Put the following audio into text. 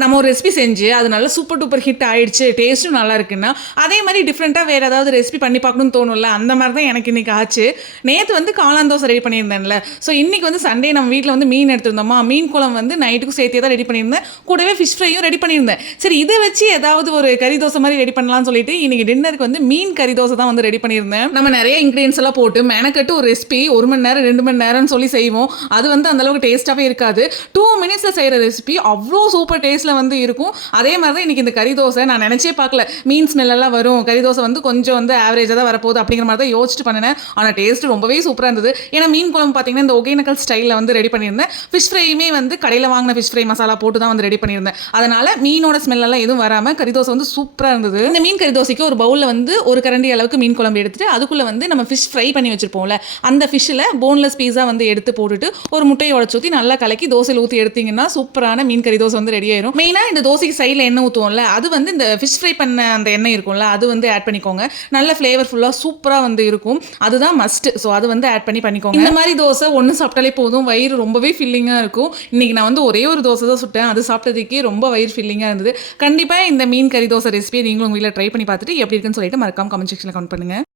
நம்ம ஒரு ரெசிபி செஞ்சு அது நல்லா சூப்பர் டூப்பர் ஹிட் ஆயிடுச்சு, டேஸ்ட்டும் நல்லா இருக்குன்னா, அதே மாரி டிஃப்ரெண்ட்டா வேற ஏதாவது ரெசிபி பண்ணி பார்க்கணும்னு தோணும்ல. அந்த மாரி தான் எனக்கு இன்னைக்கு ஆச்சு. நேத்து வந்து காளான் தோசை ரெடி பண்ணியிருந்தேன்ல. ஸோ இன்னைக்கு வந்து சண்டே நம்ம வீட்ல வந்து மீன் எடுத்திருந்தோமா, மீன் குழம்பு வந்து நைட்டுக்கும் சேர்த்தே தான் ரெடி பண்ணியிருந்தேன். கூடவே ஃபிஷ் ஃப்ரையும் ரெடி பண்ணியிருந்தேன். சரி இத வச்சு ஏதாவது ஒரு கறி தோசை மாரி ரெடி பண்ணலாம்னு சொல்லிட்டு, இன்னைக்கு டின்னருக்கு வந்து மீன் கறி தோசை தான் வந்து ரெடி பண்ணியிருந்தேன். நம்ம நெறைய இன்கிரியன்ட்ஸ் எல்லாம் போட்டு மெனக்கட்டு ஒரு ரெசிபி 1 மணி நேரம், 2 மணி நேரம்னு சொல்லி செய்வோம். அது வந்து அந்த அளவுக்கு டேஸ்ட்டாவே இருக்காது. 2 மினிட்ஸ்ல செய்ற ரெசிபி அவ்ளோ சூப்பர் டேஸ்ட்ல வந்து இருக்கும். அதே மாதிரி தான் இன்னைக்கு இந்த கறி தோசை நான் நினைச்சே பார்க்கல. மீன் ஸ்மெல் எல்லாம் வரும். கறி தோசை வந்து கொஞ்சம் வந்து ஆவரேஜா தான் வரப்போகுது அப்படிங்கிற மாதிரி தான் யோசிச்சுட்டு பண்ணினேன். ஆனா டேஸ்ட் ரொம்பவே சூப்பரா இருந்தது. ஏன்னா மீன் குழம்பு பார்த்தீங்கன்னா இந்த ஒகேனக்கல் ஸ்டைல்ல வந்து ரெடி பண்ணியிருந்தேன். ஃபிஷ் ஃப்ரையுமே வந்து கடையில் வாங்கின ஃபிஷ் ஃப்ரை மசாலா போட்டு தான் வந்து ரெடி பண்ணியிருந்தேன். அதனால மீனோட ஸ்மெல் எல்லாம் எதுவும் வராம கறி தோசை வந்து சூப்பரா இருந்தது. இந்த மீன் கறி தோசைக்கு ஒரு பவுல்ல வந்து ஒரு கரண்டி அளவுக்கு மீன் குழம்பு எடுத்துட்டு அதுக்குள்ள வந்து நம்ம ஃபிஷ் ஃப்ரை பண்ணி வச்சிருப்போம்ல, அந்த ஃபிஷ்ல போன்லெஸ் பீஸா வந்து எடுத்து போட்டுட்டு ஒரு முட்டையை உடச்சு ஊற்றி நல்லா கலக்கி தோசையில் ஊற்றி எடுத்தீங்கன்னா சூப்பரான மீன் கறி தோசை வந்து ரெடி ஆயிரும். மெயினா இந்த தோசைக்கு சைடில் எண்ணெய் ஊற்றுவோம்ல, அது வந்து இந்த ஃபிஷ் ஃப்ரை பண்ண அந்த எண்ணெய் இருக்கும்ல, அது வந்து ஆட் பண்ணிக்கோங்க. நல்ல ஃப்ளேவர்ஃபுல்லாக சூப்பராக வந்து இருக்கும். அதுதான் மஸ்ட். ஸோ அது வந்து ஆட் பண்ணிக்கோங்க. இந்த மாதிரி தோசை ஒன்று சாப்பிட்டாலே போதும், வயிறு ரொம்பவே ஃபில்லிங்காக இருக்கும். இன்னைக்கு நான் வந்து ஒரே ஒரு தோசை தான் சுட்டேன். அது சாப்பிட்டதுக்கே ரொம்ப வயிறு ஃபில்லிங்காக இருந்தது. கண்டிப்பாக இந்த மீன் கறி தோசை ரெசிபியை நீங்களும் உங்கள் வீட்டில் ட்ரை பண்ணி பார்த்துட்டு எப்படி இருக்குன்னு சொல்லிட்டு மறக்காம கமெண்ட் செக்ஷனில் கமெண்ட் பண்ணுங்க.